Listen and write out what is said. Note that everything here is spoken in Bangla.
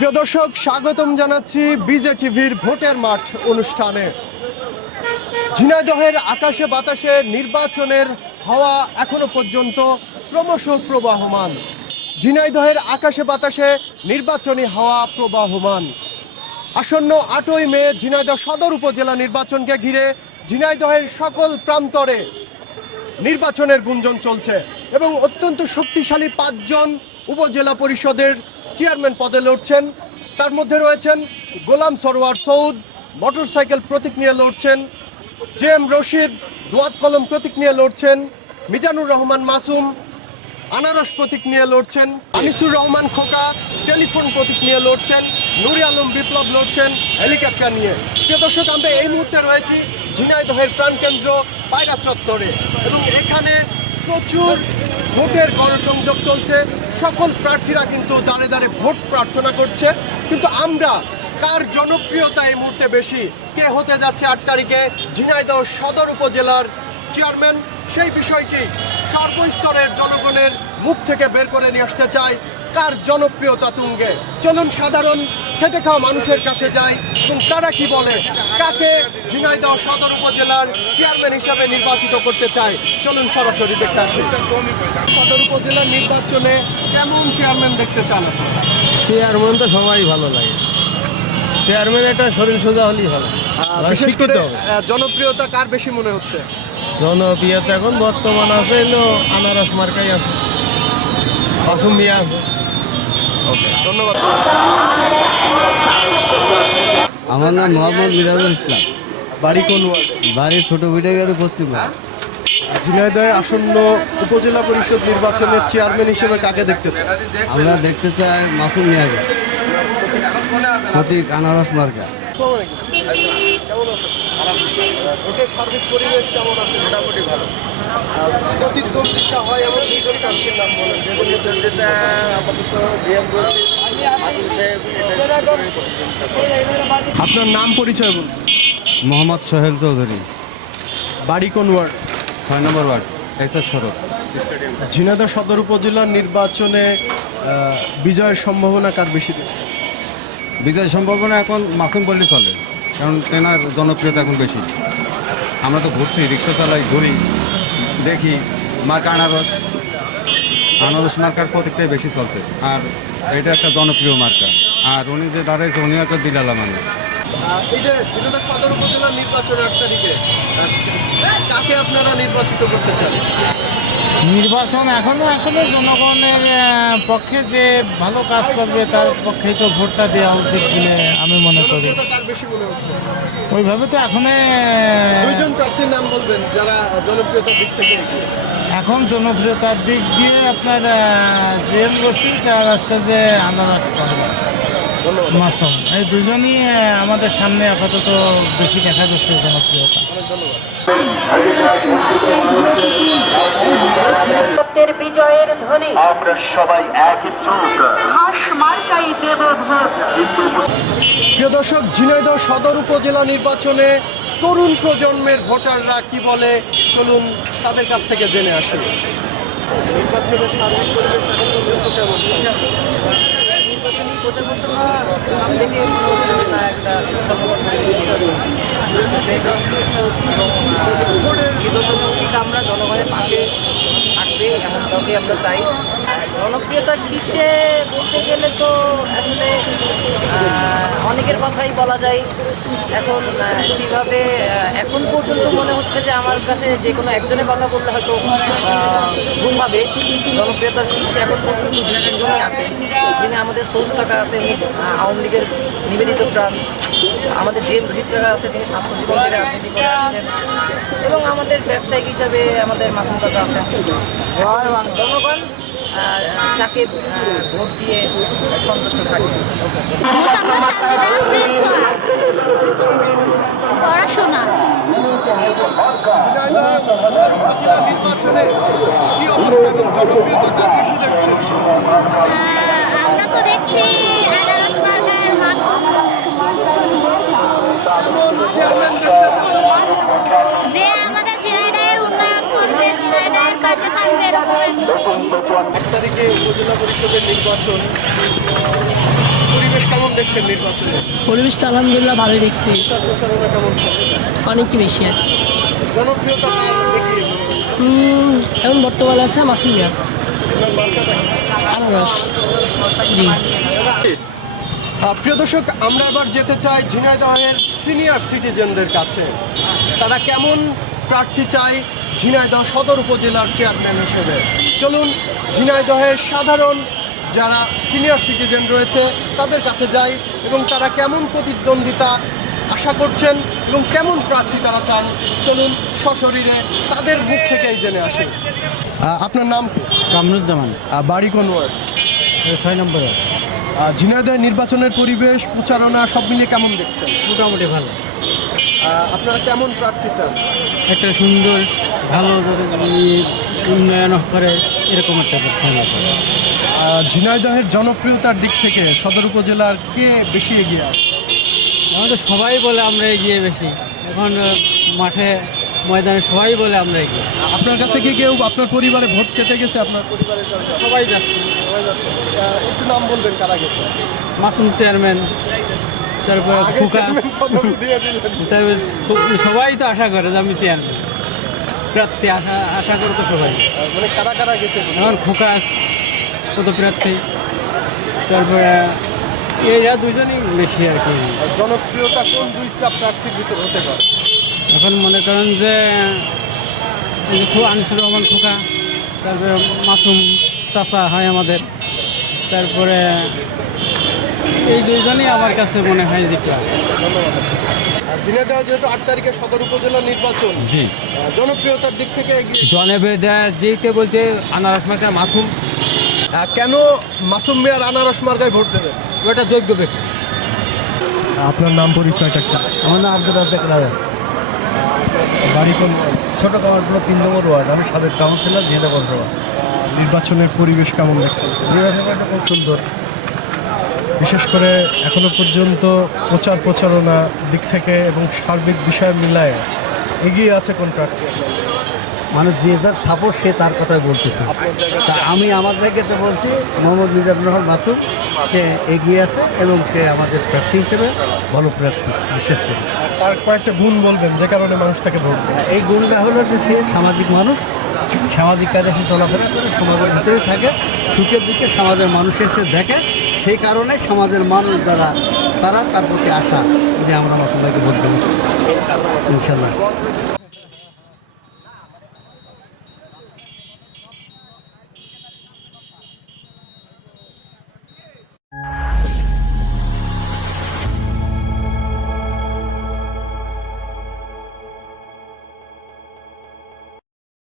প্রিয় দর্শক, স্বাগতম জানাচ্ছি বিজে টিভির ভোটের মাঠ অনুষ্ঠানে। ঝিনাইদহের আকাশে বাতাসে নির্বাচনের হওয়া এখনও পর্যন্ত ক্রমশ প্রবাহমান। ঝিনাইদহের আকাশে বাতাসে নির্বাচনী হাওয়া প্রবাহমান। আসন্ন আটই মে ঝিনাইদহ সদর উপজেলা নির্বাচনকে ঘিরে ঝিনাইদহের সকল প্রান্তরে নির্বাচনের গুঞ্জন চলছে এবং অত্যন্ত শক্তিশালী পাঁচজন উপজেলা পরিষদের চেয়ারম্যান পদে লড়ছেন। তার মধ্যে রয়েছেন গোলাম সরোয়ার সৌদ, মোটরসাইকেল প্রতীক নিয়ে লড়ছেন, জে এম রশিদ, দোয়াত কলম প্রতীক নিয়ে লড়ছেন, মিজানুর রহমান মাসুম, আনারস প্রতীক নিয়ে লড়ছেন, আনিসুর রহমান খোকা, টেলিফোন প্রতীক নিয়ে লড়ছেন, নুরি আলম বিপ্লব লড়ছেন হেলিকপ্টার নিয়ে। প্রিয় দর্শক, আমরা এই মুহূর্তে রয়েছি ঝিনাইদহের প্রাণকেন্দ্র পায়রা চত্বরে এবং এখানে প্রচুর ভোটের গণসংযোগ চলছে। সকল প্রার্থীরা কিন্তু দাঁড়ে দাঁড়ে ভোট প্রার্থনা করছে। কিন্তু আমরা কার জনপ্রিয়তা এই মুহূর্তে বেশি? কে হতে যাচ্ছে আট তারিখে? ঝিনাইদহ সদর উপজেলার চেয়ারম্যান। সেই বিষয়টি সর্বস্তরের জনগণের মুখ থেকে বের করে নিয়ে আসতে চাই। কার জনপ্রিয়তা তুঙ্গে? চলুন সাধারণ খেটে খাওয়া মানুষের কাছে যাই এবং তারা কি বলে? কাকে? ঝিনাইদহ সদর উপজেলার চেয়ারম্যান হিসাবে নির্বাচিত করতে চায় চলুন সরাসরি দেখতে আসি। সদর উপজেলার নির্বাচনে কেমন চেয়ারম্যান দেখতে চান? চেয়ারম্যান তো সবাই ভালো লাগে। চেয়ারম্যান একটা শরীর সোজা হলেই ভালো। শিক্ষিত। জনপ্রিয়তা কার বেশি মনে হচ্ছে? জনপ্রিয়তা এখন বর্তমান আছে আনারস মার্কাই আছে। অসমিয়া ধন্যবাদ। আমার নাম মোহাম্মদ মিরাজুল ইসলাম। বাড়ি কোন? বাড়ি ছোট বিটে গেলে পশ্চিম ঝিনাইদহে আসন্ন উপজেলা পরিষদ নির্বাচনের চেয়ারম্যান হিসেবে কাকে দেখতে চান? আমরা দেখতে চাই মাসুম মিয়াকে। প্রতীক আনারস মার্কা। ভোটের সার্বিক পরিবেশ কেমন আছে? মোটামুটি ভালো। প্রতিদ্বন্দ্বিতা হয় এমন দুজন প্রার্থীর নাম বলেন যেগুলো আপনার নাম পরিচয় বলুন। মোহাম্মদ সোহেল চৌধুরী। বাড়ি কোন ওয়ার্ড? ছয় নম্বর ওয়ার্ড এসএস সড়ক ঝিনাইদহ সদর উপজেলার নির্বাচনে বিজয়ের সম্ভাবনা কার বেশি? বিজয়ের সম্ভাবনা এখন মাসুম বললে চলে কারণ তেনার জনপ্রিয়তা এখন বেশি। আমরা তো ঘুরছি রিক্সা চালাই ঘুরি। দেখি মার্কা আনারস। আনারস মার্কার প্রতীকটাই বেশি চলছে। আর এটা একটা জনপ্রিয় মার্কা। আর উনি যে দাঁড়াইছে, উনি একটা দিলালা মানুষ। সদর উপজেলার নির্বাচন আট তারিখে তাকে আপনারা নির্বাচিত করতে চান? নির্বাচন এখনও আসলে জনগণের পক্ষে যে ভালো কাজ করবে তার পক্ষেই তো ভোটটা দেওয়া উচিত বলে আমি মনে করি। ওইভাবে তো এখনও দুইজন প্রার্থীর নাম বলবেন যারা জনপ্রিয়তার দিক থেকে এখন জনপ্রিয়তার দিক দিয়ে আপনার জেল বসি আর হচ্ছে যে আনারস মাসুম এই দুজনই আমাদের সামনে আপাতত বেশি দেখা যাচ্ছে জনপ্রিয়তা। অনেক ধন্যবাদ। সত্যের বিজয়ের ধ্বনি। আমরা সবাই একত্রিত হাস মার্কাই দেব ভোট প্রিয় দর্শক ঝিনাইদহ সদর উপজেলা নির্বাচনে তরুণ প্রজন্মের ভোটাররা কি বলে? চলুন তাদের কাছ থেকে জেনে আসি। নির্বাচনের সার্বিক পরিবেশ? আমরা জনগণের পাশে থাকবে আমরা চাই? জনপ্রিয়তার শীর্ষে বলতে গেলে তো আসলে অনেকের কথাই বলা যায়। এখন সেইভাবে এখন পর্যন্ত মনে হচ্ছে যে আমার কাছে যে কোনো একজনের কথা বললে হয়তো ভুল হবে। জনপ্রিয়তার শীর্ষে এখন পর্যন্ত দু তিনজনই আছে। যিনি আমাদের সৌদ কাকা আছে আওয়ামী লীগের নিবেদিত প্রাণ। আমাদের জেম রশিদ কাকা আছে তিনি ছাত্র জীবন থেকে রাজনীতি করে আসছেন। এবং আমাদের ব্যবসায়িক হিসাবে আমাদের মাসুম কাকা আছেন। জনগণ তাকে ভোট দিয়ে সন্তুষ্ট থাকে। পড়াশোনা উপজেলা নির্বাচনে কি অবস্থা এবং জনপ্রিয়তা কার বেশি দেখছেন আমরা তো দেখছি আনারস মার্কার মাসুম চেয়ারম্যান এক তারিখে উপজেলা পরিষদের নির্বাচন। পরিবেশ কেমন দেখছেন নির্বাচনে? পরিবেশটা আলহামদুলিল্লাহ ভালোই দেখছি। প্রচারণা কেমন? অনেক বেশি জনপ্রিয়তা কার? এখন বর্তমানে আছে মাসুম মিয়া? আনারস। জি। প্রিয় দর্শক আমরা এবার যেতে চাই ঝিনাইদহের সিনিয়র সিটিজেনদের কাছে। তারা কেমন প্রার্থী চাই ঝিনাইদহ সদর উপজেলার চেয়ারম্যান হিসেবে। চলুন ঝিনাইদহের সাধারণ যারা সিনিয়র সিটিজেন রয়েছে তাদের কাছে যাই এবং তারা কেমন প্রতিদ্বন্দ্বিতা আশা করছেন এবং কেমন প্রার্থী তারা চান চলুন সশরীরে তাদের মুখ থেকেই জেনে আসি। আপনার নাম? কামরুজ্জামান। বাড়ি কোন ওয়ার্ড? ছয় নম্বরে আহ, ঝিনাইদহ নির্বাচনের পরিবেশ প্রচারণা সব মিলিয়ে কেমন দেখছেন? মোটামুটি ভালো। আপনারা কেমন প্রার্থী চান? একটা সুন্দর ভালো উন্নয়ন করে এরকম একটা করতে হবে আহ, ঝিনাইদহের জনপ্রিয়তার দিক থেকে সদর উপজেলার কে বেশি এগিয়ে আছে? আমাদের সবাই বলে আমরা এগিয়ে বেশি। এখন মাঠে ময়দানে সবাই বলে আমরা এগিয়ে। আপনার কাছে কি কেউ আপনার পরিবারে ভোট চেতে গেছে? আপনার পরিবারের? সবাই যাচ্ছে। একটু নাম বলবেন কারা গেছে? মাসুম চেয়ারম্যান। তারপর খোকা। তারপর সবাই তো আশা করে যে আমি চেয়ারম্যান। প্রার্থী আশা আশা করে তো সবাই। মানে কারা কারা গেছে? এখন খোকা পদপ্রার্থী তারপরে এরা দুজনই বেশি আর কি। জনপ্রিয়তা কোন দুইটা প্রার্থীর ভিতর হতে পারে? এখন মনে করেন যে খুব আনিসুর রহমান খোকা তারপরে মাসুম চাচা হয় আমাদের। তারপরে এই দুইজনই আমার কাছে মনে হয় আর ঝিনাইদহ যেহেতু আট তারিখে সদর উপজেলা নির্বাচন জি। জনপ্রিয়তার দিক থেকে যেতে বলছে আনারস মার্কা মাসুম। আহ, কেন মাসুম মিয়ার আনারস ভোট দেবেন? ওটা যোগ্য ব্যক্তি। আপনার নাম পরিচয়টা একটা। আমার নাম আব্দুল রাজ্জাক রাজা বাড়ি কোন ছোট কামারপুর তিন নম্বর ওয়ার্ড। আমি সাবেক কাউন্সিলর নির্বাচনের পরিবেশ কেমন দেখছেন? খুব সুন্দর। বিশেষ করে এখনও পর্যন্ত প্রচার প্রচারণা দিক থেকে এবং সার্বিক বিষয় মিলায় এগিয়ে আছে কোন প্রার্থী? মানুষ যে যার সাপোর্ট সে তার কথাই বলতেছে। তা আমি আমার জায়গাতে বলছি মোহাম্মদ মিজানুর রহমান মাসুম সে এগিয়ে আছে এবং সে আমাদের প্রার্থী হিসেবে ভালো প্রার্থী বিশেষ করে। তার কয়েকটা গুণ বলবেন যে কারণে মানুষ তাকে দেয়। এই গুণটা হলো যে সে সামাজিক মানুষ সামাজিক কাজে সে চলাফেরা করে সমাজের ভিতরে থাকে সুখের দিকে সমাজের মানুষের সে দেখে সেই কারণে সমাজের মানুষ যারা, তারা তার প্রতি আশা যে আমরা মশলাকে ভোট দেবো। ইনশাল্লাহ।